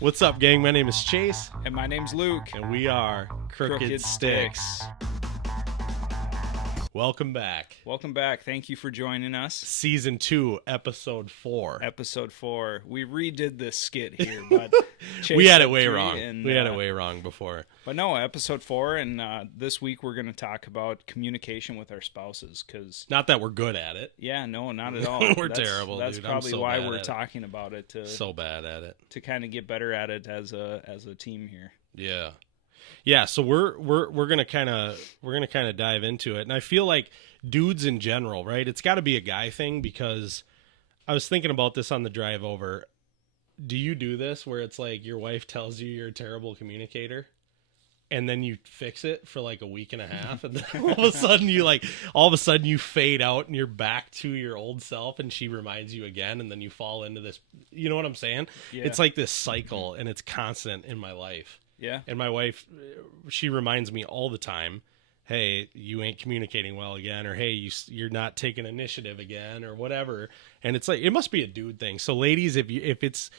What's up, gang? My name is Chase. And my name's Luke. And we are Crooked Stix. Welcome back. Welcome back. Thank you for joining us. Season 2, Episode 4. Episode 4. We redid this skit here, but we had it way wrong. We had it way wrong before. But no, Episode 4, and this week we're going to talk about communication with our spouses. Not that we're good at it. Yeah, no, not at all. We're terrible, That's dude. probably why we're talking about it. So bad at it. To kind of get better at it as a team here. Yeah. Yeah, so we're gonna kind of dive into it, and I feel like dudes in general, right? It's got to be a guy thing, because I was thinking about this on the drive over. Do you do this where it's like your wife tells you you're a terrible communicator, and then you fix it for like a week and a half, and then all of a sudden you fade out and you're back to your old self, and she reminds you again, and then you fall into this. You know what I'm saying? Yeah. It's like this cycle, and it's constant in my life. Yeah. And my wife, she reminds me all the time, hey, you ain't communicating well again, or hey, you're not taking initiative again, or whatever. And it's like, it must be a dude thing. So ladies, if it's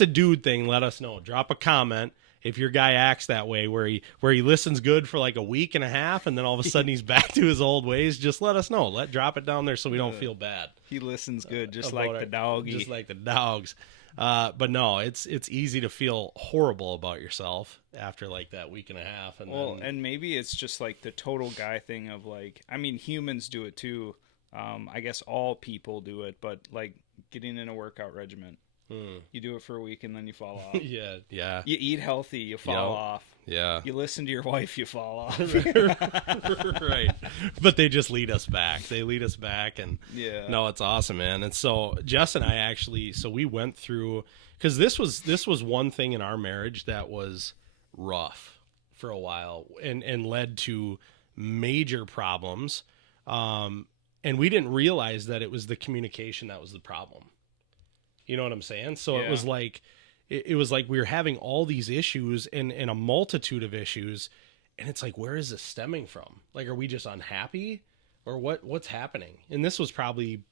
a dude thing, let us know. Drop a comment if your guy acts that way, where he listens good for like a week and a half, and then all of a sudden he's back to his old ways. Just let us know. Drop it down there so we don't feel bad. He listens good, just like the doggy. Just like the dogs. But no, it's easy to feel horrible about yourself after like that week and a half. And maybe it's just like the total guy thing of like, I mean, humans do it too. I guess all people do it, but like getting in a workout regimen. You do it for a week and then you fall off. Yeah. You eat healthy, you fall off. Yeah. You listen to your wife, you fall off. Right. But they just lead us back. They lead us back, and no, it's awesome, man. And so Jess and I we went through, because this was one thing in our marriage that was rough for a while and led to major problems. And we didn't realize that it was the communication that was the problem. You know what I'm saying? So it was like we were having all these issues and a multitude of issues, and it's like, where is this stemming from? Like, are we just unhappy, or what's happening? And this was probably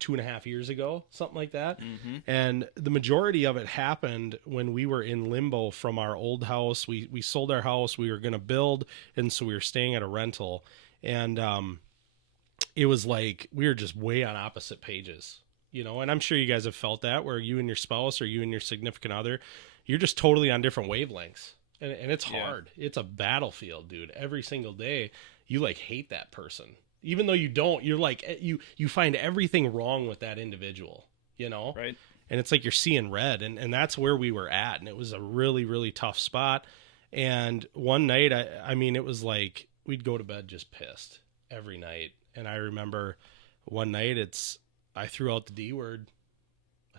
2.5 years ago, something like that. Mm-hmm. And the majority of it happened when we were in limbo from our old house. We sold our house, we were going to build, and so we were staying at a rental, and it was like we were just way on opposite pages. You know, and I'm sure you guys have felt that, where you and your spouse or you and your significant other, you're just totally on different wavelengths. And it's hard. It's a battlefield, dude. Every single day, you like hate that person. Even though you don't, you're like, you find everything wrong with that individual, you know? Right. And it's like you're seeing red. And that's where we were at. And it was a really, really tough spot. And one night, I mean, it was like we'd go to bed just pissed every night. And I remember one night I threw out the D word.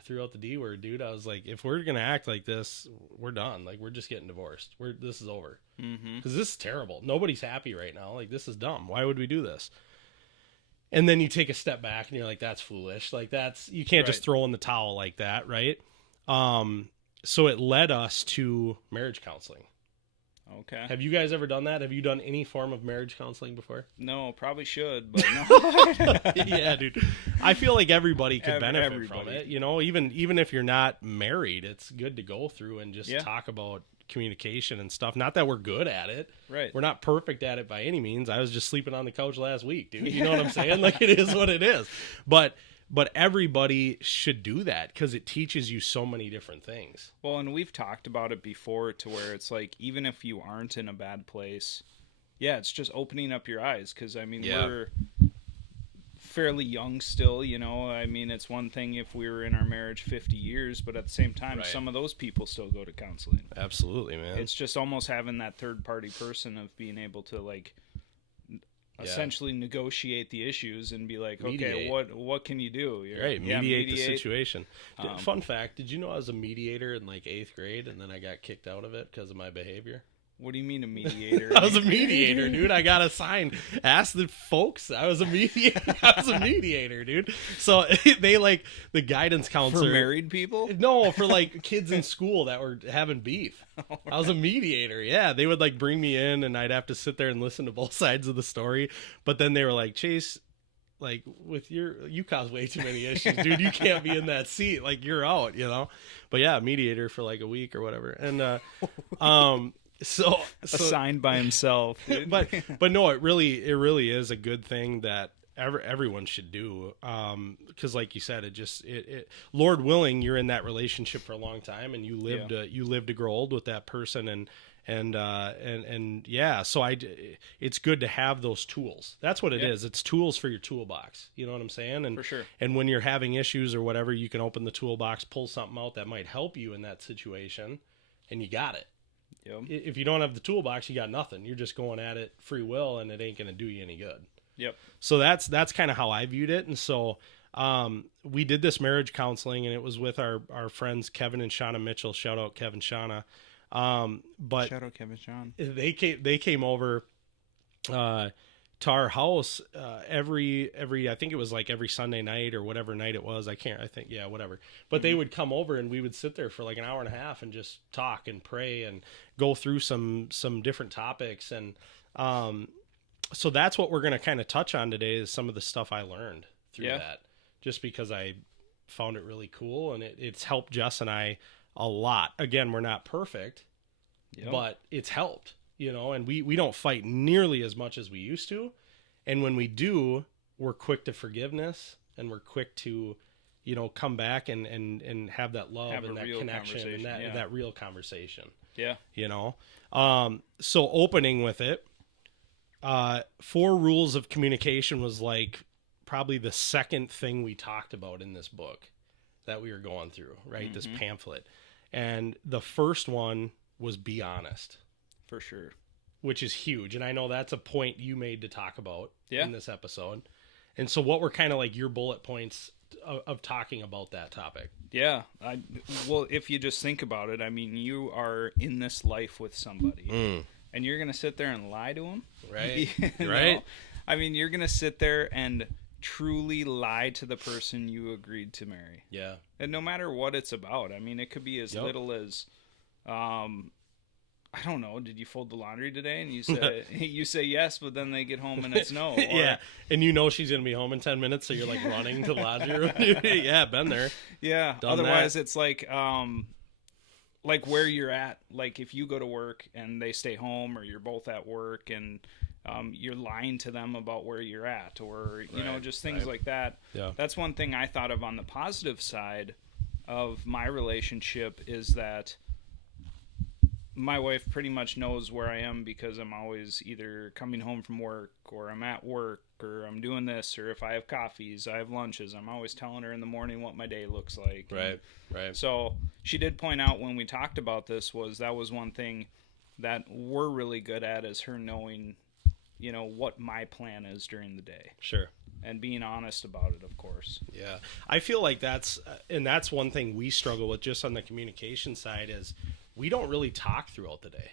Dude. I was like, if we're going to act like this, we're done. Like, we're just getting divorced. This is over. Because this is terrible. Nobody's happy right now. Like, this is dumb. Why would we do this? And then you take a step back and you're like, that's foolish. Like, you can't just throw in the towel like that, right? So it led us to marriage counseling. Okay. Have you guys ever done that? Have you done any form of marriage counseling before? No, probably should, but no. Yeah, dude. I feel like everybody could benefit from it. You know, even if you're not married, it's good to go through and just talk about communication and stuff. Not that we're good at it. Right. We're not perfect at it by any means. I was just sleeping on the couch last week, dude. You know what I'm saying? Like, it is what it is. But everybody should do that, because it teaches you so many different things. Well, and we've talked about it before, to where it's like, even if you aren't in a bad place, it's just opening up your eyes. Because, I mean, we're fairly young still, you know. I mean, it's one thing if we were in our marriage 50 years, but at the same time, some of those people still go to counseling. Absolutely, man. It's just almost having that third-party person of being able to, like, essentially negotiate the issues and be like, mediate. Okay, what can you do? Mediate the situation. Fun fact, did you know I was a mediator in like 8th grade, and then I got kicked out of it because of my behavior? What do you mean a mediator? I was a mediator, dude. I got assigned. Ask the folks. I was a mediator, dude. So they like the guidance counselor. For married people? No, for like kids in school that were having beef. Right. I was a mediator. Yeah, they would like bring me in, and I'd have to sit there and listen to both sides of the story. But then they were like, Chase, like with you cause way too many issues, dude. You can't be in that seat. Like you're out, you know? But yeah, mediator for like a week or whatever. And, so assigned by himself, dude. but no, it really is a good thing that everyone should do. Cause like you said, it Lord willing, you're in that relationship for a long time and you live to grow old with that person. And yeah, so it's good to have those tools. That's what it is. It's tools for your toolbox. You know what I'm saying? And for sure. And when you're having issues or whatever, you can open the toolbox, pull something out that might help you in that situation, and you got it. Yep. If you don't have the toolbox, you got nothing. You're just going at it free will, and it ain't going to do you any good. Yep. So that's kind of how I viewed it. And so we did this marriage counseling, and it was with our friends Kevin and Shauna Mitchell. Shout out Kevin, Shauna. But shout out Kevin, Sean. They came over to our house every I think it was like every Sunday night or whatever night it was. Whatever. But they would come over and we would sit there for like an hour and a half and just talk and pray and go through some different topics. And so that's what we're going to kind of touch on today, is some of the stuff I learned through that, just because I found it really cool, and it's helped Jess and I a lot. Again, we're not perfect, but it's helped, you know, and we don't fight nearly as much as we used to. And when we do, we're quick to forgiveness, and we're quick to, you know, come back and have that love and that connection and that real conversation. Yeah. You know? So opening with it, 4 rules of communication was like probably the second thing we talked about in this book that we were going through, right? Mm-hmm. This pamphlet. And the first one was be honest. For sure. Which is huge. And I know that's a point you made to talk about in this episode. And so what were kind of like your bullet points of talking about that topic? Yeah. Well, if you just think about it, I mean, you are in this life with somebody and you're going to sit there and lie to them. Right. Right. I mean, you're going to sit there and truly lie to the person you agreed to marry. Yeah. And no matter what it's about. I mean, it could be as little as, I don't know, did you fold the laundry today? And you say yes, but then they get home and it's no. Or, yeah. And you know she's going to be home in 10 minutes, so you're like running to the laundry room. Yeah, been there. Yeah. Done Otherwise that. It's like where you're at, like if you go to work and they stay home, or you're both at work and you're lying to them about where you're at, or, you know, just things like that. Yeah. That's one thing I thought of on the positive side of my relationship, is that my wife pretty much knows where I am, because I'm always either coming home from work, or I'm at work, or I'm doing this, or if I have coffees, I have lunches. I'm always telling her in the morning what my day looks like. Right. So she did point out when we talked about this, that was one thing that we're really good at, is her knowing, you know, what my plan is during the day. Sure. And being honest about it, of course. Yeah. I feel like that's one thing we struggle with just on the communication side, is we don't really talk throughout the day.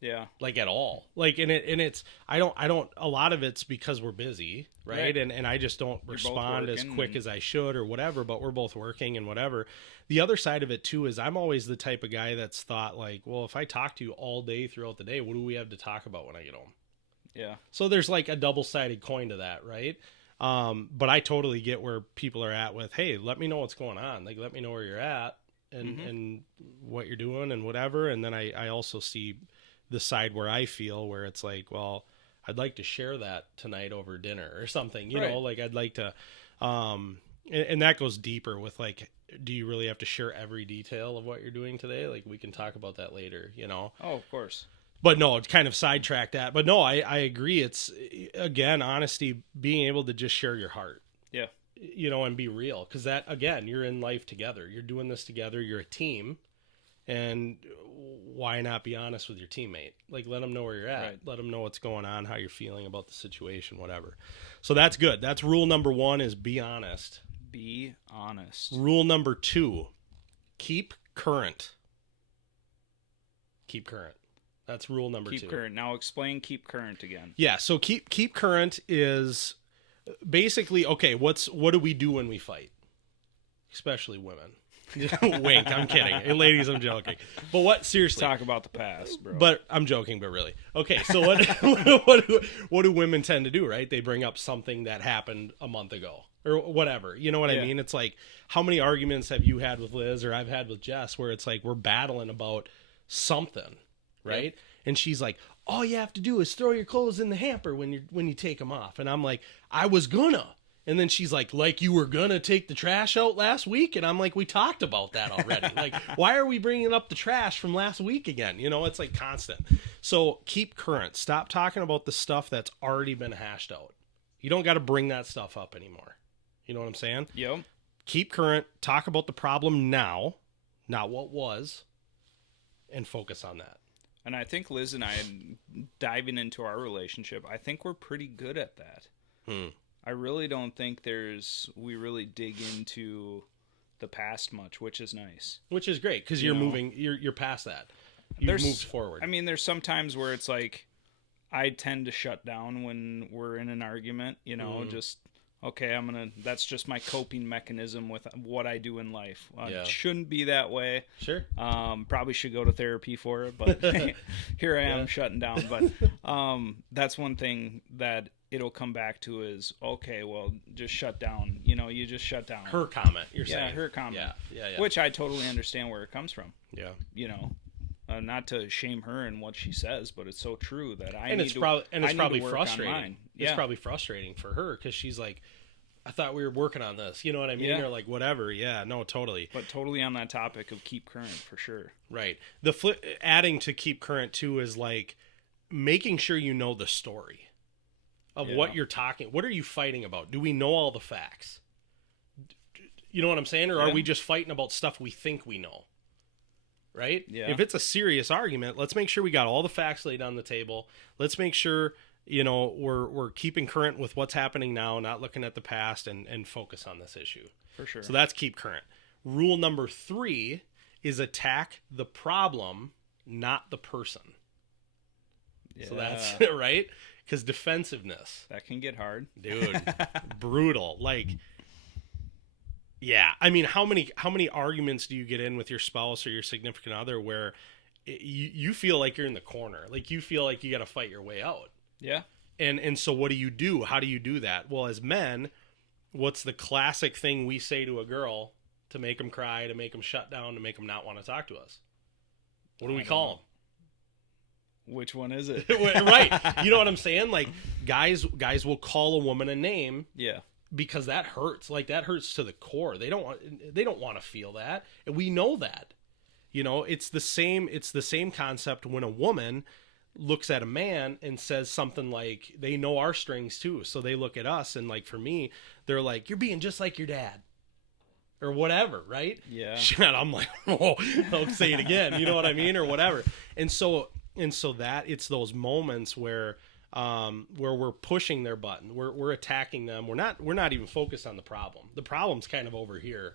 Yeah. Like at all. Like, and it's, I don't, a lot of it's because we're busy, right? And I just don't respond as quick as I should or whatever, but we're both working and whatever. The other side of it too is I'm always the type of guy that's thought like, well, if I talk to you all day throughout the day, what do we have to talk about when I get home? Yeah. So there's like a double-sided coin to that, right? But I totally get where people are at with, hey, let me know what's going on. Like, let me know where you're at and what you're doing and whatever. And then I also see the side where I feel where it's like, well, I'd like to share that tonight over dinner or something, you know, like I'd like to, and that goes deeper with like, do you really have to share every detail of what you're doing today? Like, we can talk about that later, you know? Oh, of course. But no, it kind of sidetracked that. But no, I agree. It's, again, honesty, being able to just share your heart. Yeah. You know, and be real. Because that, again, you're in life together. You're doing this together. You're a team. And why not be honest with your teammate? Like, let them know where you're at. Right. Let them know what's going on, how you're feeling about the situation, whatever. So that's good. That's rule number 1, is be honest. Be honest. Rule number 2, keep current. Keep current. That's rule number 2. Keep current. Now explain keep current again. Yeah, so keep current is basically, okay, what do we do when we fight? Especially women. Wink, I'm kidding. Hey, ladies, I'm joking. But what, seriously? Talk about the past, bro. But I'm joking, but really. Okay, so what do women tend to do, right? They bring up something that happened a month ago or whatever. You know what I mean? It's like, how many arguments have you had with Liz or I've had with Jess where it's like we're battling about something, right? Yep. And she's like, all you have to do is throw your clothes in the hamper when you take them off. And I'm like, I was gonna. And then she's like you were gonna take the trash out last week? And I'm like, we talked about that already. Like, why are we bringing up the trash from last week again? You know, it's like constant. So keep current. Stop talking about the stuff that's already been hashed out. You don't got to bring that stuff up anymore. You know what I'm saying? Yep. Keep current. Talk about the problem now, not what was, and focus on that. And I think Liz and I, diving into our relationship, I think we're pretty good at that. I really don't think we really dig into the past much, which is nice. Which is great, because you're past that. You've moved forward. I mean, there's some times where it's like, I tend to shut down when we're in an argument, just, okay, that's just my coping mechanism with what I do in life. It shouldn't be that way. Sure. Probably should go to therapy for it, but here I am shutting down. But that's one thing that it'll come back to is, okay, well, just shut down. You just shut down. Her comment, you're saying. Yeah, her comment. Yeah. Which I totally understand where it comes from. Yeah. Not to shame her in what she says, but it's so true that it's probably frustrating. It's probably frustrating for her because she's like, I thought we were working on this. You know what I mean? Or like whatever. Yeah, no, totally. But totally on that topic of keep current for sure. Right. Adding to keep current too is like making sure you know the story of what you're talking. What are you fighting about? Do we know all the facts? You know what I'm saying? Or are we just fighting about stuff we think we know? Right? Yeah. If it's a serious argument, let's make sure we got all the facts laid on the table. Let's make sure, we're keeping current with what's happening now, not looking at the past, and focus on this issue. For sure. So that's keep current. Rule number 3 is attack the problem, not the person. Yeah. So that's right? Because defensiveness. That can get hard. Dude, brutal. Like, yeah. I mean, how many arguments do you get in with your spouse or your significant other where you feel like you're in the corner? Like, you feel like you got to fight your way out. Yeah. And so what do you do? How do you do that? Well, as men, what's the classic thing we say to a girl to make them cry, to make them shut down, to make them not want to talk to us? What do we call them? Which one is it? Right. You know what I'm saying? Like, guys will call a woman a name. Yeah. Because that hurts. Like, that hurts to the core. They don't want to feel that. And we know that. It's the same concept when a woman looks at a man and says something like, they know our strings too. So they look at us, and like, for me, they're like, you're being just like your dad. Or whatever, right? Yeah. And I'm like, oh, don't say it again. You know what I mean? Or whatever. And so that it's those moments where we're pushing their button, we're attacking them. We're not even focused on the problem. The problem's kind of over here,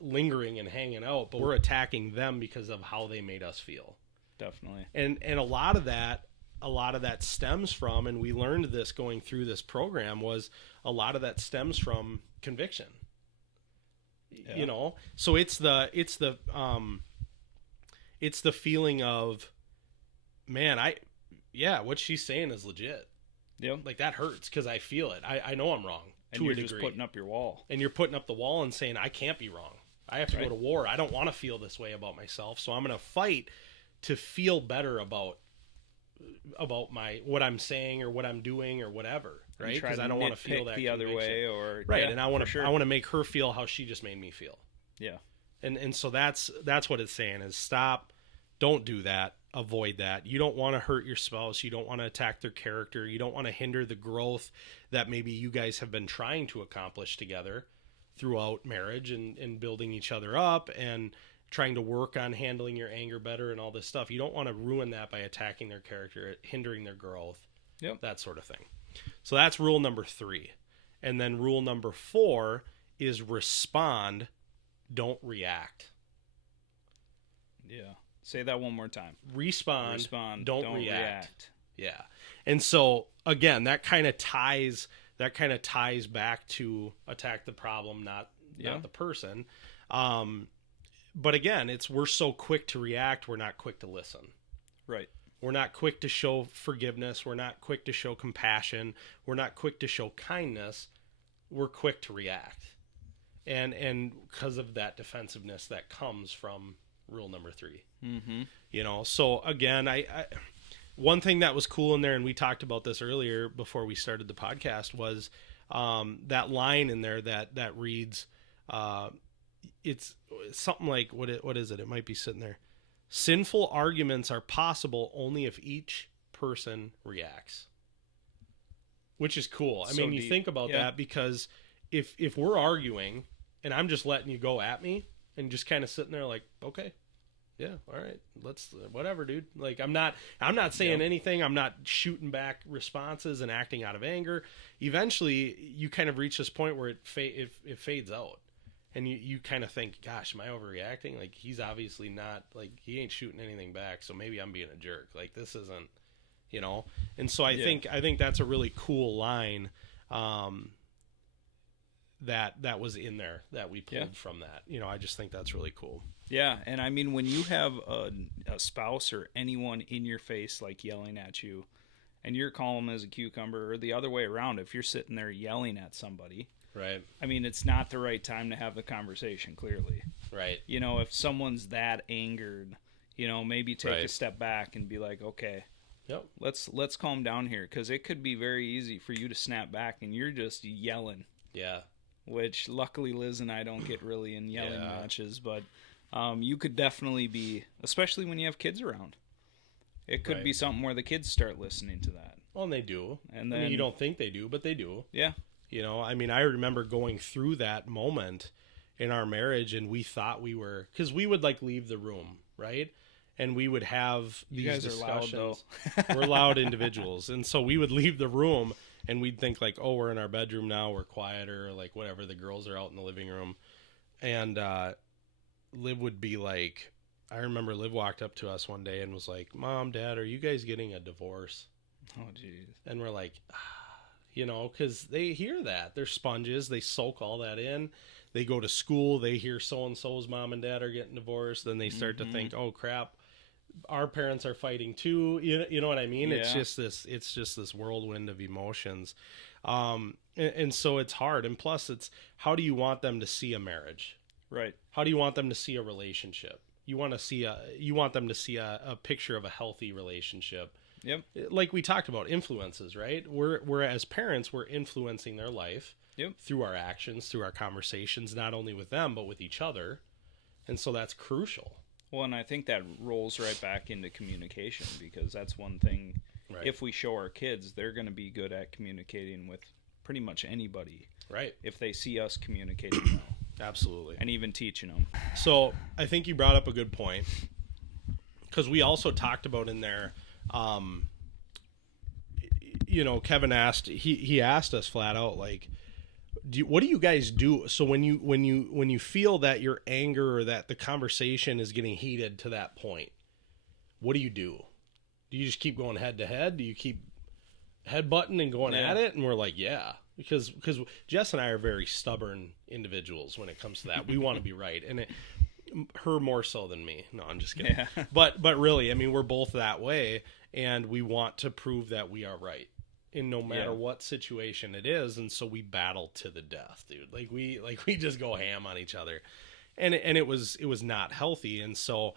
lingering and hanging out, but we're attacking them because of how they made us feel. Definitely. And a lot of that stems from, and we learned this going through this program, was a lot of that stems from conviction. Yeah. So it's the feeling of, man, what she's saying is legit. Yeah. Like, that hurts because I feel it. I know I'm wrong to a degree. Just putting up your wall. And you're putting up the wall and saying, I can't be wrong. I have to go to war. I don't want to feel this way about myself. So I'm going to fight to feel better about what I'm saying or what I'm doing or whatever. Right. Because I don't want to feel that the other way or. Right. And I want to make her feel how she just made me feel. Yeah. And so that's what it's saying is stop. Don't do that. Avoid that. You don't want to hurt your spouse. You don't want to attack their character. You don't want to hinder the growth that maybe you guys have been trying to accomplish together throughout marriage and building each other up and trying to work on handling your anger better and all this stuff. You don't want to ruin that by attacking their character, hindering their growth, that sort of thing. So that's rule number 3. And then rule number 4 is respond, don't react. Yeah. Say that one more time. Respond, don't react. Yeah. And so again, that kind of ties back to attack the problem, not the person. but again, we're so quick to react, we're not quick to listen. Right. We're not quick to show forgiveness. We're not quick to show compassion. We're not quick to show kindness. We're quick to react. And because of that defensiveness that comes from rule number 3. Mm-hmm. You know, so again, I one thing that was cool in there, and we talked about this earlier before we started the podcast, was that line in there that reads, it's something like, what is it? It might be sitting there. Sinful arguments are possible only if each person reacts. Which is cool. I mean, you think about that, because if we're arguing and I'm just letting you go at me and just kind of sitting there like, okay, yeah, all right, let's, whatever, dude. Like, I'm not saying anything. I'm not shooting back responses and acting out of anger. Eventually, you kind of reach this point where it fades out. And you kind of think, gosh, am I overreacting? Like, he's obviously not, like, he ain't shooting anything back, so maybe I'm being a jerk. Like, this isn't, you know? And so I think that's a really cool line that was in there that we pulled from that. You know, I just think that's really cool. Yeah, and I mean, when you have a spouse or anyone in your face, like, yelling at you, and you're calm as a cucumber, or the other way around, if you're sitting there yelling at somebody... Right. I mean, it's not the right time to have the conversation, clearly. Right. You know, if someone's that angered, you know, maybe take a step back and be like, okay, let's calm down here, because it could be very easy for you to snap back and you're just yelling. Yeah. Which, luckily, Liz and I don't get really in yelling matches, but you could definitely be, especially when you have kids around. It could be something where the kids start listening to that. Well, and they do. And then, I mean, you don't think they do, but they do. Yeah. You know, I mean, I remember going through that moment in our marriage, and we thought we were, because we would like leave the room, right? And we would have these discussions. Are loud, though. We're loud individuals. And so we would leave the room and we'd think like, oh, we're in our bedroom now, we're quieter, or like whatever, the girls are out in the living room. And Liv would be like, I remember Liv walked up to us one day and was like, Mom, Dad, are you guys getting a divorce? Oh, jeez. And we're like, you know, because they hear that. They're sponges. They soak all that in. They go to school. They hear so-and-so's mom and dad are getting divorced. Then they start to think, oh, crap, our parents are fighting too. You know what I mean? Yeah. It's just this whirlwind of emotions. And so it's hard. And plus, it's how do you want them to see a marriage? Right. How do you want them to see a relationship? You want them to see a picture of a healthy relationship. Yep. Like we talked about, influences, right? We're as parents, we're influencing their life through our actions, through our conversations, not only with them, but with each other. And so that's crucial. Well, and I think that rolls right back into communication, because that's one thing. Right. If we show our kids, they're going to be good at communicating with pretty much anybody. Right. If they see us communicating well. Absolutely. And even teaching them. So I think you brought up a good point, because we also talked about in there, you know, Kevin asked, he asked us flat out, like, what do you guys do? So when you feel that your anger or that the conversation is getting heated to that point, what do you do? Do you just keep going head to head? Do you keep headbutting and going at it? And we're like, yeah, because Jess and I are very stubborn individuals when it comes to that. We want to be right. And her more so than me. No, I'm just kidding. Yeah. But really, I mean, we're both that way, and we want to prove that we are right in no matter what situation it is. And so we battle to the death, dude. Like we just go ham on each other, and it was not healthy. And so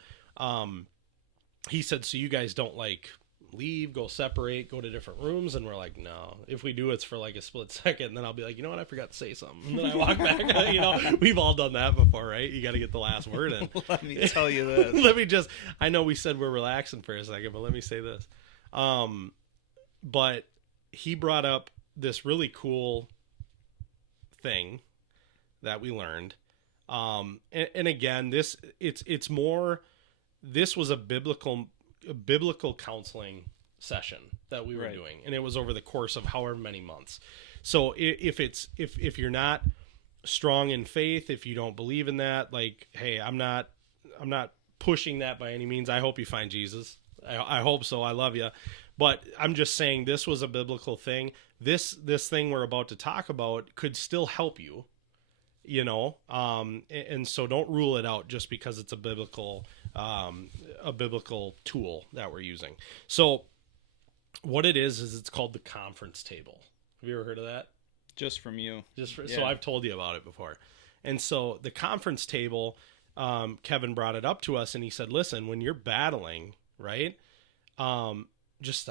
he said, so you guys don't like leave, go separate, go to different rooms? And we're like, no. If we do, it's for like a split second, and then I'll be like, you know what, I forgot to say something, and then I walk back. You know, we've all done that before, right? You got to get the last word in. Let me tell you this. I know we said we're relaxing for a second, but let me say this. But he brought up this really cool thing that we learned. And again, this was a biblical counseling session that we were doing, and it was over the course of however many months. So if you're not strong in faith, if you don't believe in that, like, hey, I'm not pushing that by any means. I hope you find Jesus. I hope so. I love you. But I'm just saying this was a biblical thing. This thing we're about to talk about could still help you. and so don't rule it out just because it's a biblical tool that we're using. So what it is it's called the conference table. Have you ever heard of that? Just from you. So I've told you about it before. And so the conference table, Kevin brought it up to us and he said, listen, when you're battling, right? Just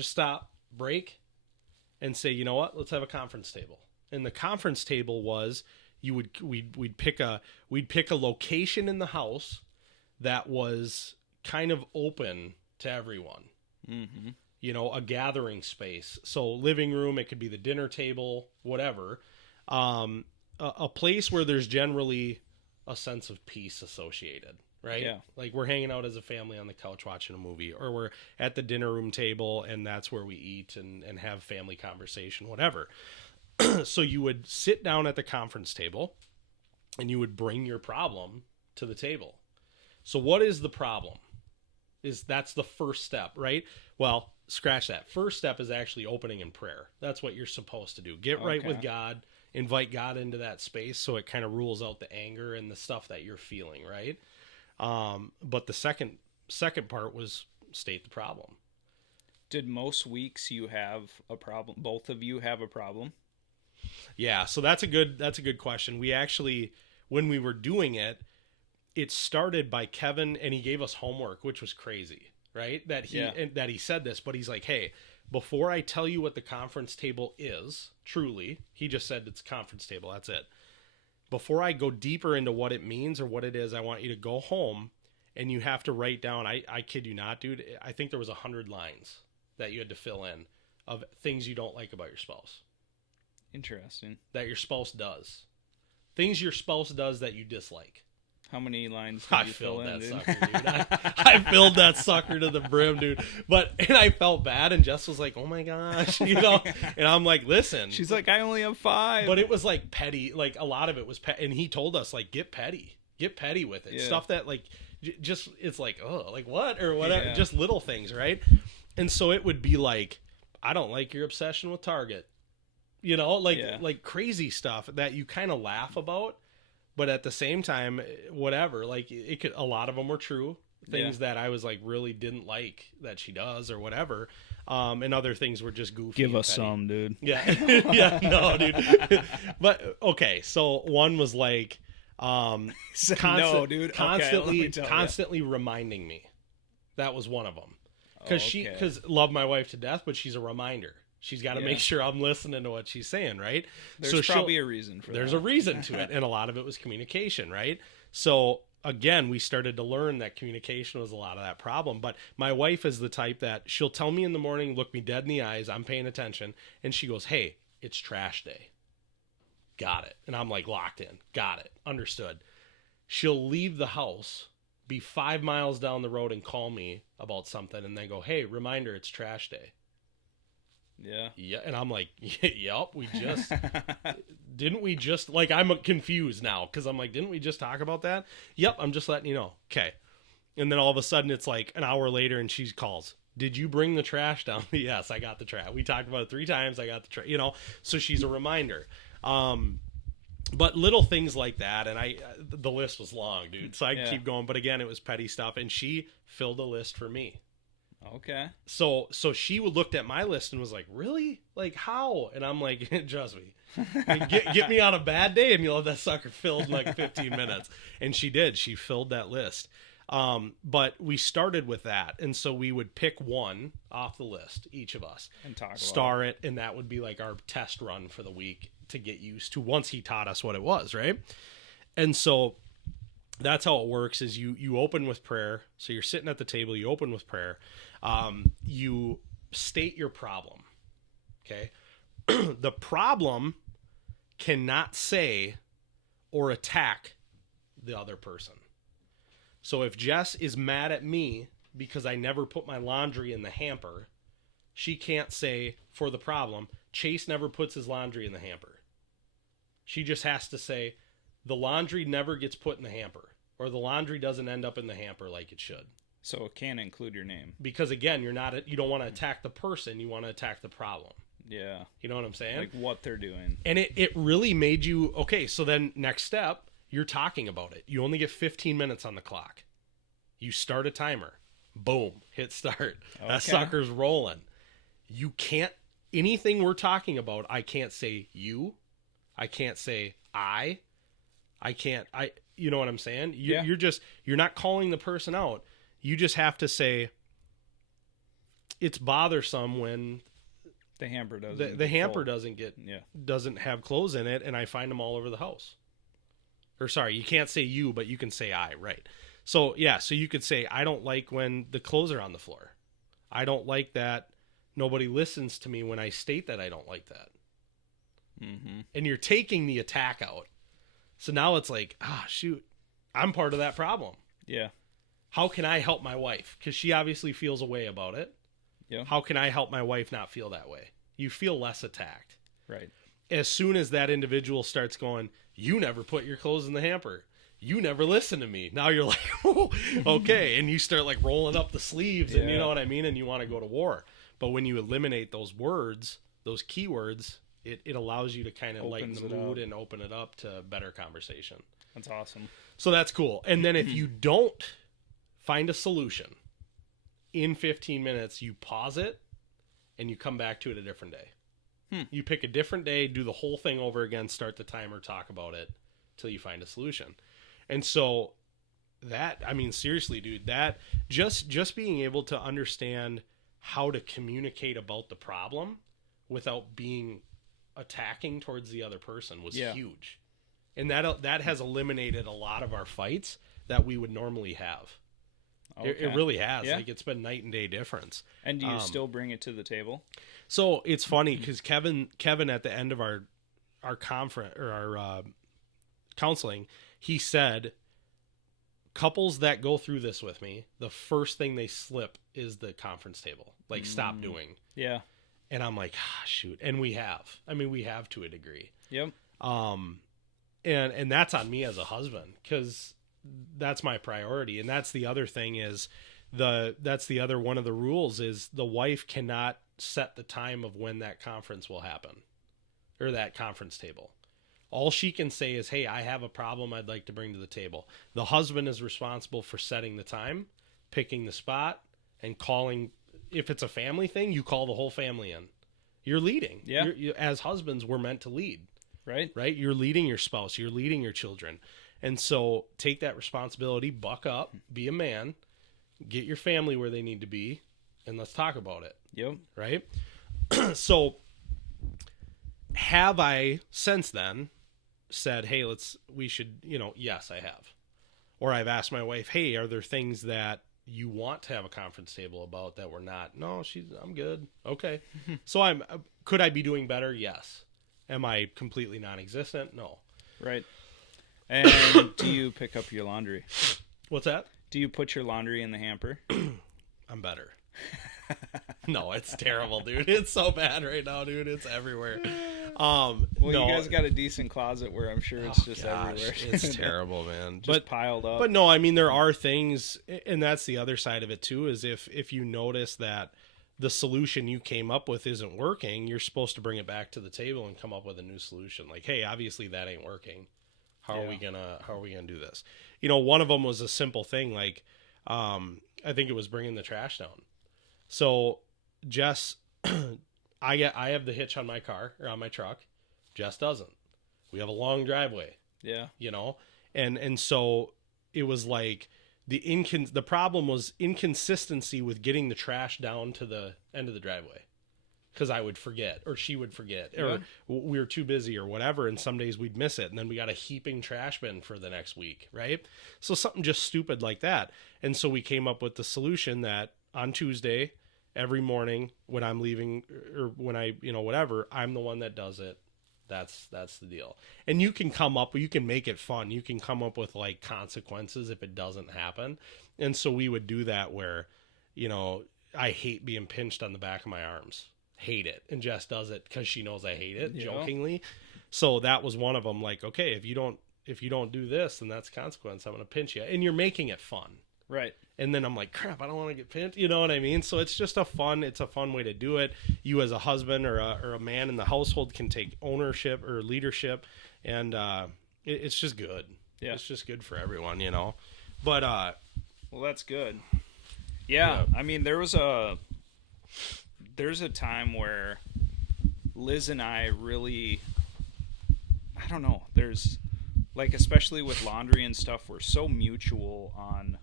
stop, break, and say, you know what, let's have a conference table. And the conference table was we'd pick a location in the house that was kind of open to everyone. Mm-hmm. A gathering space. So living room, it could be the dinner table, whatever. A place where there's generally a sense of peace associated, right? Yeah. Like we're hanging out as a family on the couch watching a movie, or we're at the dinner room table and that's where we eat and have family conversation, whatever. So you would sit down at the conference table and you would bring your problem to the table. So what is the problem? That's the first step, right? Well, scratch that. First step is actually opening in prayer. That's what you're supposed to do. Get right with God, invite God into that space so it kind of rules out the anger and the stuff that you're feeling, right? But the second part was state the problem. Did most weeks you have a problem? Both of you have a problem? Yeah, so that's a good question. We actually, when we were doing it, it started by Kevin, and he gave us homework, which was crazy, right? That he said this, but he's like, hey, before I tell you what the conference table is, truly, he just said it's a conference table, that's it. Before I go deeper into what it means or what it is, I want you to go home and you have to write down, I kid you not, dude, I think there was 100 lines that you had to fill in of things you don't like about your spouse. Interesting. That your spouse does. Things your spouse does that you dislike. How many lines did you fill in, dude? Sucker, dude. I filled that sucker to the brim, dude. And I felt bad, and Jess was like, oh my gosh, and I'm like, listen. She's like, I only have 5. But it was like petty, like a lot of it was petty, and he told us, like, get petty with it. Yeah. Stuff that, like, just, it's like, oh, like what? Or whatever, just little things, right? And so it would be like, I don't like your obsession with Target. Like crazy stuff that you kind of laugh about, but at the same time, whatever, like it could, a lot of them were true things that I was like, really didn't like that she does or whatever. And other things were just goofy. Give us some, dude. Yeah. Yeah. No, dude. But okay. So one was like, no, dude. Constantly reminding me. That was one of them. Because love my wife to death, but she's a reminder. She's got to make sure I'm listening to what she's saying, right? There's probably a reason for that. There's a reason to it, and a lot of it was communication, right? So, again, we started to learn that communication was a lot of that problem. But my wife is the type that she'll tell me in the morning, look me dead in the eyes, I'm paying attention, and she goes, hey, it's trash day. Got it. And I'm like, locked in. Got it. Understood. She'll leave the house, be 5 miles down the road, and call me about something, and then go, hey, reminder, it's trash day. Yeah. And I'm like, yep, didn't we just, like, I'm confused now because I'm like, didn't we just talk about that? Yep. I'm just letting you know. Okay. And then all of a sudden it's like an hour later and she calls, did you bring the trash down? Yes, I got the trash. We talked about it 3 times. I got the trash, so she's a reminder. But little things like that. And the list was long, dude. So I keep going. But again, it was petty stuff. And she filled a list for me. Okay. So she looked at my list and was like, really? Like, how? And I'm like, trust me. Get me on a bad day and you'll have that sucker filled in like 15 minutes. And she did. She filled that list. But we started with that. And so we would pick one off the list, each of us. And star it. And that would be like our test run for the week to get used to once he taught us what it was, right? And so that's how it works is you open with prayer. So you're sitting at the table, you open with prayer. You state your problem. Okay. The problem cannot say or attack the other person. So if Jess is mad at me because I never put my laundry in the hamper, she can't say for the problem, Chase never puts his laundry in the hamper. She just has to say the laundry never gets put in the hamper, or the laundry doesn't end up in the hamper like it should. So it can include your name. Because again, you don't want to attack the person, you want to attack the problem. Yeah. You know what I'm saying? Like what they're doing. And it really made you, okay, so then next step, you're talking about it. You only get 15 minutes on the clock. You start a timer. Boom. Hit start. Okay. That sucker's rolling. You can't, anything we're talking about, I can't say you. I can't say I can't, you know what I'm saying? You're not calling the person out. You just have to say, it's bothersome when the hamper doesn't have clothes in it, and I find them all over the house. Or sorry, you can't say you, but you can say I, right? So yeah, so you could say, I don't like when the clothes are on the floor. I don't like that nobody listens to me when I state that I don't like that. Mm-hmm. And you're taking the attack out. So now it's like, shoot, I'm part of that problem. Yeah. How can I help my wife? Because she obviously feels a way about it. Yeah. How can I help my wife not feel that way? You feel less attacked. Right. As soon as that individual starts going, you never put your clothes in the hamper. You never listen to me. Now you're like, oh, okay. And you start like rolling up the sleeves and you know what I mean? And you want to go to war. But when you eliminate those words, those keywords, it allows you to kind of lighten the mood and open it up to better conversation. That's awesome. So that's cool. And then if you don't find a solution in 15 minutes, you pause it and you come back to it a different day. You pick a different day, do the whole thing over again, start the timer, talk about it till you find a solution. And so that, I mean, seriously, dude, that just being able to understand how to communicate about the problem without being attacking towards the other person was huge. And that has eliminated a lot of our fights that we would normally have. Okay. It really has. Yeah. Like it's been night and day difference. And do you still bring it to the table? So it's funny because Kevin at the end of our conference or our counseling, he said, couples that go through this with me, the first thing they slip is the conference table. Like stop doing. Yeah. And I'm like, shoot. And we have. I mean, we have to a degree. Yep. And that's on me as a husband because that's my priority. And that's the other thing is that's the other one of the rules is the wife cannot set the time of when that conference will happen or that conference table. All she can say is, hey, I have a problem I'd like to bring to the table. The husband is responsible for setting the time, picking the spot, and calling. If it's a family thing, you call the whole family in. You're leading. Yeah. As husbands, we're meant to lead. Right. Right? You're leading your spouse. You're leading your children. And so take that responsibility, buck up, be a man, get your family where they need to be, and let's talk about it. Yep. Right? So have I since then said, hey, we should, yes, I have. Or I've asked my wife, hey, are there things that you want to have a conference table about that we're not? No, I'm good. Okay. So could I be doing better? Yes. Am I completely non-existent? No. Right. And do you pick up your laundry? What's that? Do you put your laundry in the hamper? I'm better. No, it's terrible, dude. It's so bad right now, dude. It's everywhere. Well, no. You guys got a decent closet where I'm sure it's just everywhere. It's terrible, man. Just piled up. But no, I mean, there are things, and that's the other side of it too, is if you notice that the solution you came up with isn't working, you're supposed to bring it back to the table and come up with a new solution. Like, hey, obviously that ain't working. How are we gonna do this? One of them was a simple thing. Like, I think it was bringing the trash down. So Jess, I have the hitch on my car or on my truck. Jess doesn't. We have a long driveway. Yeah. And so it was like the problem was inconsistency with getting the trash down to the end of the driveway. Because I would forget, or she would forget, or we were too busy, or whatever. And some days we'd miss it, and then we got a heaping trash bin for the next week, right? So something just stupid like that. And so we came up with the solution that on Tuesday, every morning when I'm leaving, or when I, whatever, I'm the one that does it. That's the deal. And you can make it fun. You can come up with like consequences if it doesn't happen. And so we would do that where, I hate being pinched on the back of my arms. Hate it. And Jess does it because she knows I hate it, jokingly. So that was one of them. Like, okay, if you don't do this, then that's consequence. I'm going to pinch you. And you're making it fun. Right. And then I'm like, crap, I don't want to get pinned. You know what I mean? So it's just a fun way to do it. You as a husband or a man in the household can take ownership or leadership, and it's just good. Yeah. It's just good for everyone, you know? But, well, that's good. Yeah. I mean, there's a time where Liz and I really, I don't know, there's like, especially with laundry and stuff, we're so mutual on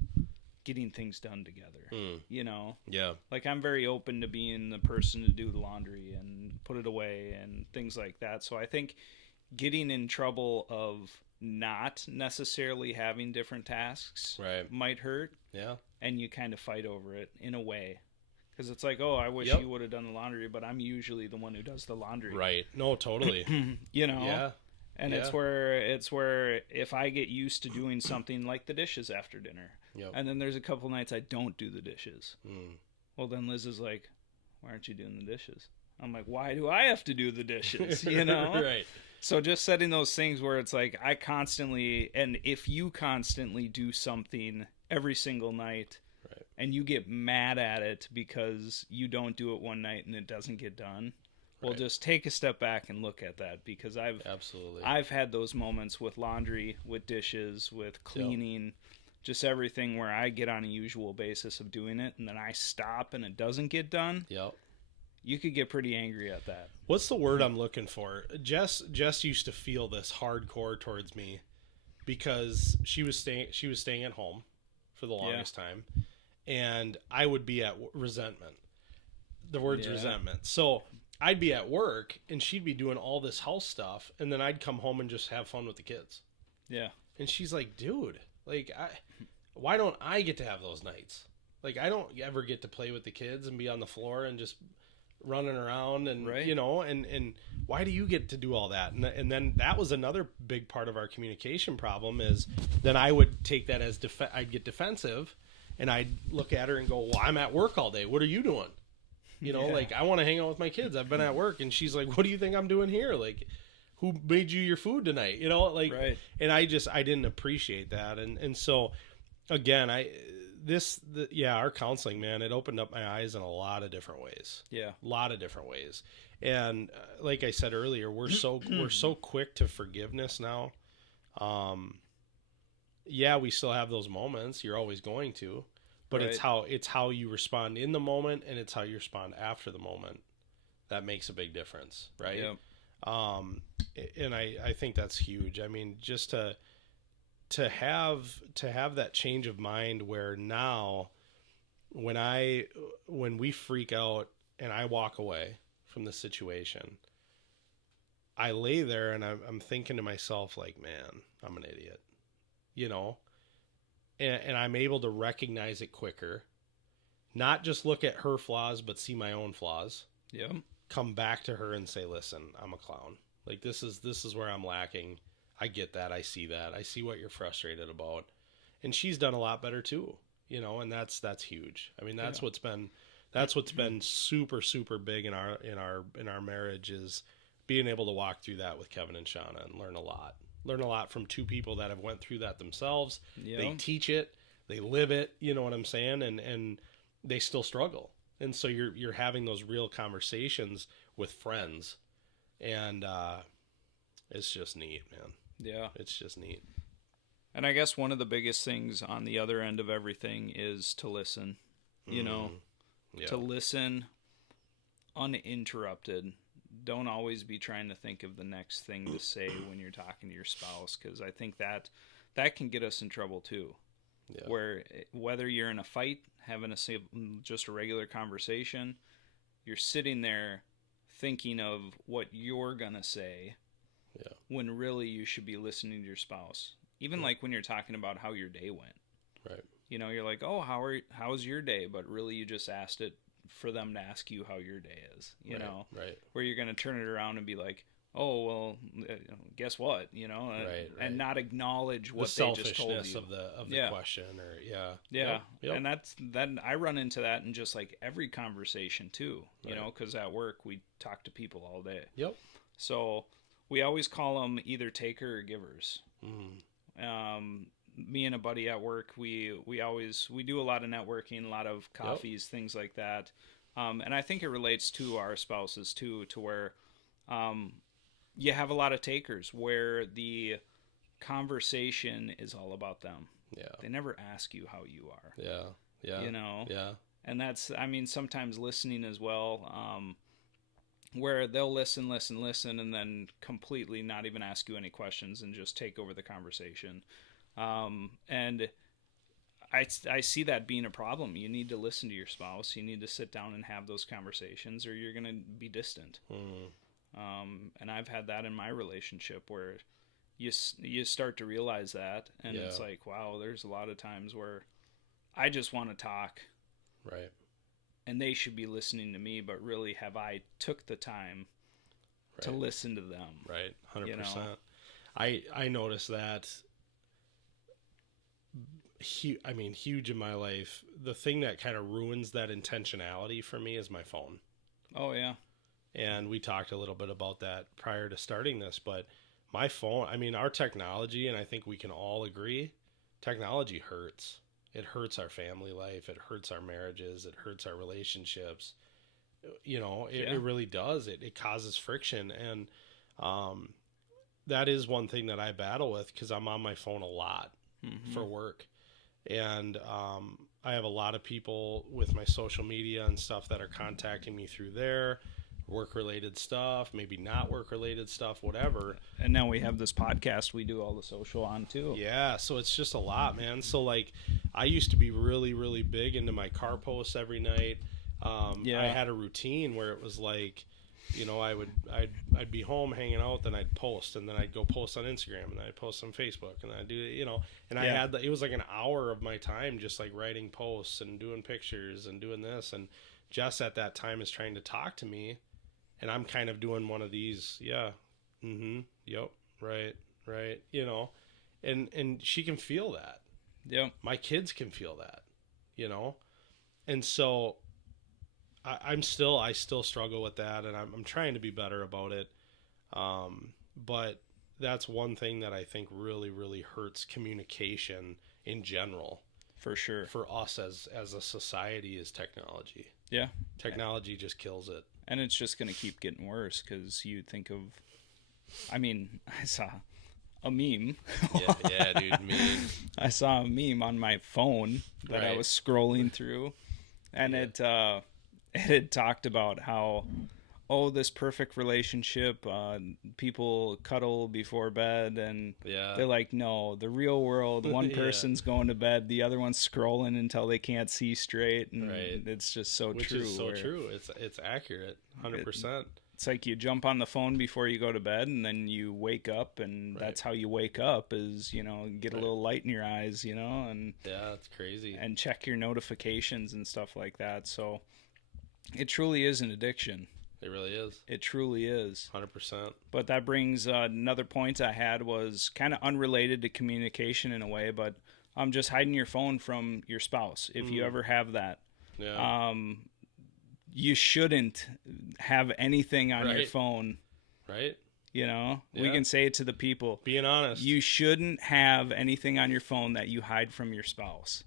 getting things done together, you know? Yeah. Like, I'm very open to being the person to do the laundry and put it away and things like that. So I think getting in trouble of not necessarily having different tasks might hurt. Yeah. And you kind of fight over it in a way. Because it's like, oh, I wish you would have done the laundry, but I'm usually the one who does the laundry. Right. No, totally. You know? Yeah. And it's where if I get used to doing something like the dishes after dinner, and then there's a couple nights I don't do the dishes, well, then Liz is like, why aren't you doing the dishes? I'm like, why do I have to do the dishes? You know? Right. So just setting those things where it's like I constantly, and if you constantly do something every single night, and you get mad at it because you don't do it one night and it doesn't get done, well, just take a step back and look at that, because I've had those moments with laundry, with dishes, with cleaning, just everything where I get on a usual basis of doing it, and then I stop and it doesn't get done. Yep. You could get pretty angry at that. What's the word I'm looking for? Jess used to feel this hardcore towards me because she was staying at home for the longest time, and I would be at resentment. The word's resentment. So I'd be at work and she'd be doing all this house stuff, and then I'd come home and just have fun with the kids. Yeah. And she's like, dude, like, why don't I get to have those nights? Like, I don't ever get to play with the kids and be on the floor and just running around and, you know, and why do you get to do all that? And then that was another big part of our communication problem, is then I would take that as I'd get defensive, and I'd look at her and go, well, I'm at work all day. What are you doing? You know, like, I want to hang out with my kids. I've been at work. And she's like, what do you think I'm doing here? Like, who made you your food tonight? You know, like, and I didn't appreciate that. And so again, our counseling, man, it opened up my eyes in a lot of different ways. Yeah. A lot of different ways. And like I said earlier, we're so quick to forgiveness now. We still have those moments. You're always going to. But it's how you respond in the moment, and it's how you respond after the moment that makes a big difference, right? Yep. And I think that's huge. I mean, just to have that change of mind where now when we freak out and I walk away from the situation, I lay there and I'm thinking to myself, like, man, I'm an idiot, you know? And I'm able to recognize it quicker, not just look at her flaws, but see my own flaws. Yeah. Come back to her and say, listen, I'm a clown. Like, this is where I'm lacking. I get that. I see that. I see what you're frustrated about. And she's done a lot better too, you know, and that's huge. I mean, that's what's been super, super big in our marriage, is being able to walk through that with Kevin and Shauna and learn a lot from two people that have went through that themselves. Yep. They teach it, they live it, you know what I'm saying? And they still struggle. And so you're having those real conversations with friends, and it's just neat, man. Yeah. It's just neat. And I guess one of the biggest things on the other end of everything is to listen, you know, to listen uninterrupted. Don't always be trying to think of the next thing to say when you're talking to your spouse, because I think that can get us in trouble too. Yeah. Where whether you're in a fight, having just a regular conversation, you're sitting there thinking of what you're gonna say, when really you should be listening to your spouse. Even like when you're talking about how your day went. Right. You know, you're like, oh, how's your day? But really you just asked it for them to ask you how your day is, you know? Right. Where you're going to turn it around and be like, oh, well, guess what? You know? And not acknowledge what they just told you. The selfishness of the question, or Yep. And then I run into that in just like every conversation too, you know, because at work we talk to people all day. Yep. So we always call them either taker or givers. me and a buddy at work, we do a lot of networking, a lot of coffees, things like that. And I think it relates to our spouses too, to where you have a lot of takers where the conversation is all about them. Yeah. They never ask you how you are. Yeah. Yeah. You know? Yeah. And that's, I mean, sometimes listening as well, where they'll listen, and then completely not even ask you any questions and just take over the conversation. And I see that being a problem. You need to listen to your spouse. You need to sit down and have those conversations, or you're going to be distant. And I've had that in my relationship where you start to realize that, and it's like, wow, there's a lot of times where I just want to talk, right? And they should be listening to me, but really, have I took the time to listen to them? Right, 100%. I noticed that. Huge in my life. The thing that kind of ruins that intentionality for me is my phone. Oh yeah. And we talked a little bit about that prior to starting this, but my phone, our technology, and I think we can all agree, technology hurts. It hurts our family life. It hurts our marriages. It hurts our relationships. It really does. It causes friction. And that is one thing that I battle with, because I'm on my phone a lot for work. And I have a lot of people with my social media and stuff that are contacting me through there. Work-related stuff, maybe not work-related stuff, whatever. And now we have this podcast we do all the social on too. Yeah, so it's just a lot, man. So like, I used to be really, really big into my car posts every night. I had a routine where it was like, I'd be home hanging out, then I'd post, and then I'd go post on Instagram, and then I'd post on Facebook, and I'd do, I had it was like an hour of my time just like writing posts and doing pictures and doing this. And Jess at that time is trying to talk to me. And I'm kind of doing one of these, yep, right, and she can feel that. Yeah. My kids can feel that, and so I still struggle with that, and I'm trying to be better about it. But that's one thing that I think really, really hurts communication in general. For sure. For us as a society, is technology. Yeah. Technology just kills it. And it's just going to keep getting worse, because you think of, I saw a meme. yeah, dude, meme. I saw a meme on my phone that I was scrolling through, and it had talked about how, this perfect relationship, people cuddle before bed, and they're like, no, the real world, one person's going to bed, the other one's scrolling until they can't see straight, and it's just so Which true. Which is so true. It's accurate, 100%. It's like you jump on the phone before you go to bed, and then you wake up, and that's how you wake up, is, get a little light in your eyes, and yeah, it's crazy. And check your notifications and stuff like that. So it truly is an addiction. It really is. It truly is. 100%. But that brings another point I had, was kind of unrelated to to in a way, but just hiding your phone from your spouse. If you ever have that, you shouldn't have anything on your phone. Right. We can say it to the people. Being honest. You shouldn't have anything on your phone that you hide from your spouse.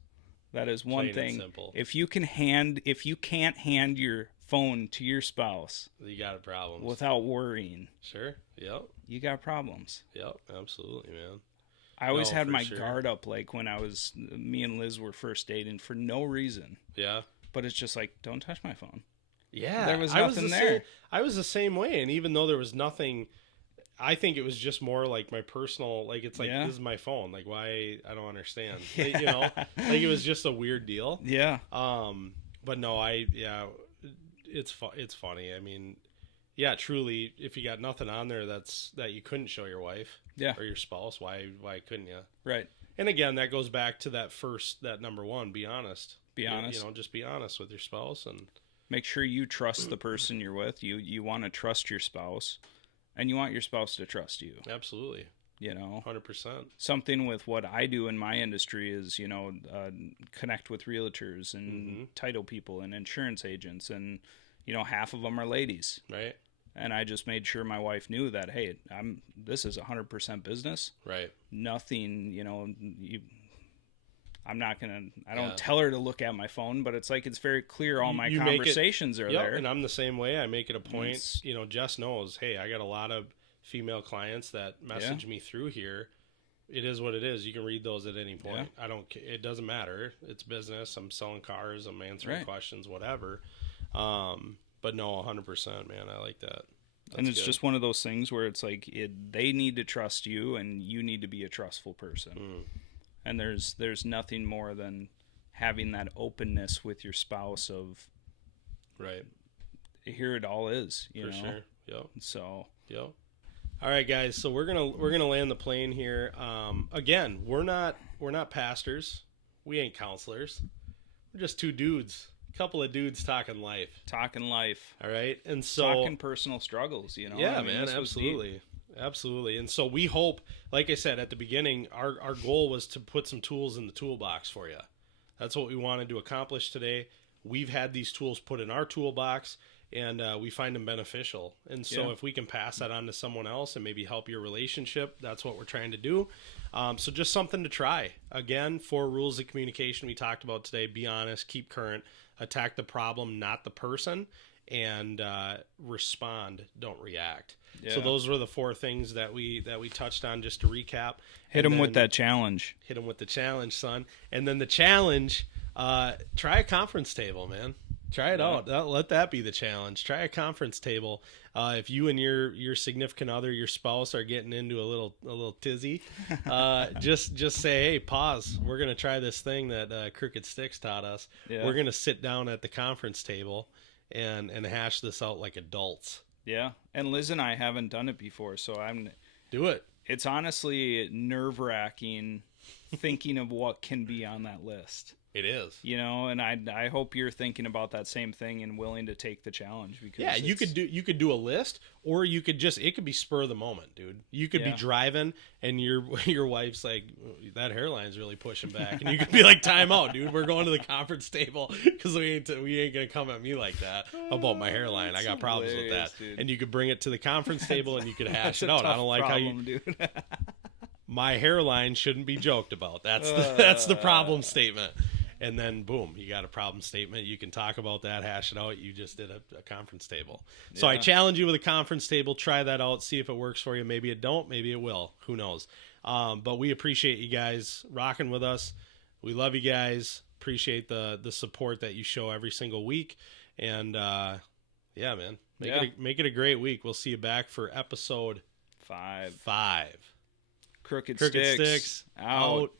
That is one thing. Simple. If you can't hand your phone to your spouse, you got problems without worrying. Sure. Yep. You got problems. Yep. Absolutely, man. I always had my guard up, like when me and Liz were first dating, for no reason. Yeah. But it's just like, don't touch my phone. Yeah. There was nothing there. I was the same way. And even though there was nothing, I think it was just more like my personal, like, it's like, this is my phone. Like, why? I don't understand. Like, it was just a weird deal. Yeah. But no, it's funny. Truly, if you got nothing on there that you couldn't show your wife or your spouse, why couldn't you? Right. And again, that goes back to that number one, be honest. Be honest. Just be honest with your spouse, and make sure you trust the person you're with. You want to trust your spouse, and you want your spouse to trust you. Absolutely. 100%. Something with what I do in my industry is, connect with realtors and title people and insurance agents, and half of them are ladies. Right. And I just made sure my wife knew that, hey, this is 100% business. Right. Nothing, I don't tell her to look at my phone, but it's like, it's very clear all my conversations are there. And I'm the same way. I make it a point, Jess knows, hey, I got a lot of female clients that message me through here. It is what it is. You can read those at any point. It doesn't matter. It's business. I'm selling cars. I'm answering questions, whatever. But no, 100%, man. I like that. And it's just one of those things where it's like, they need to trust you, and you need to be a trustful person. And there's nothing more than having that openness with your spouse of, right, here it all is, you know? Sure. Yep. So, yep. All right, guys. So we're gonna land the plane here. Again, we're not pastors. We ain't counselors. We're just two dudes. A couple of dudes talking life. All right, and so talking personal struggles. You know. Yeah, man. Absolutely. Absolutely. And so we hope, like I said at the beginning, our goal was to put some tools in the toolbox for you. That's what we wanted to accomplish today. We've had these tools put in our toolbox, and we find them beneficial. And so if we can pass that on to someone else and maybe help your relationship, that's what we're trying to do. So just something to try. Again, 4 rules of communication we talked about today. Be honest, keep current, attack the problem, not the person, and respond, don't react. So those were the 4 things that we touched on, just to recap. Hit them with that challenge. Hit them with the challenge, son. And then the challenge, try a conference table, man. Try it out. Let that be the challenge. Try a conference table. If you and your significant other, your spouse, are getting into a little tizzy, just say, hey, pause. We're gonna try this thing that Crooked Stix taught us. Yeah. We're gonna sit down at the conference table and hash this out like adults. Yeah, and Liz and I haven't done it before, so do it. It's honestly nerve-wracking thinking of what can be on that list. It is. You know, and I hope you're thinking about that same thing and willing to take the challenge, because you could do a list, or you could it could be spur of the moment, dude. You could be driving and your wife's like, that hairline's really pushing back, and you could be like, time out, dude. We're going to the conference table because we ain't gonna come at me like that about my hairline. I got problems with that. Dude. And you could bring it to the conference table and you could hash it out. I don't like how you. Dude. My hairline shouldn't be joked about. That's the problem statement. And then, boom, you got a problem statement. You can talk about that, hash it out. You just did a conference table. So I challenge you with a conference table. Try that out. See if it works for you. Maybe it don't. Maybe it will. Who knows? But we appreciate you guys rocking with us. We love you guys. Appreciate the support that you show every single week. And, man, make it a great week. We'll see you back for episode 5. Crooked Stix out.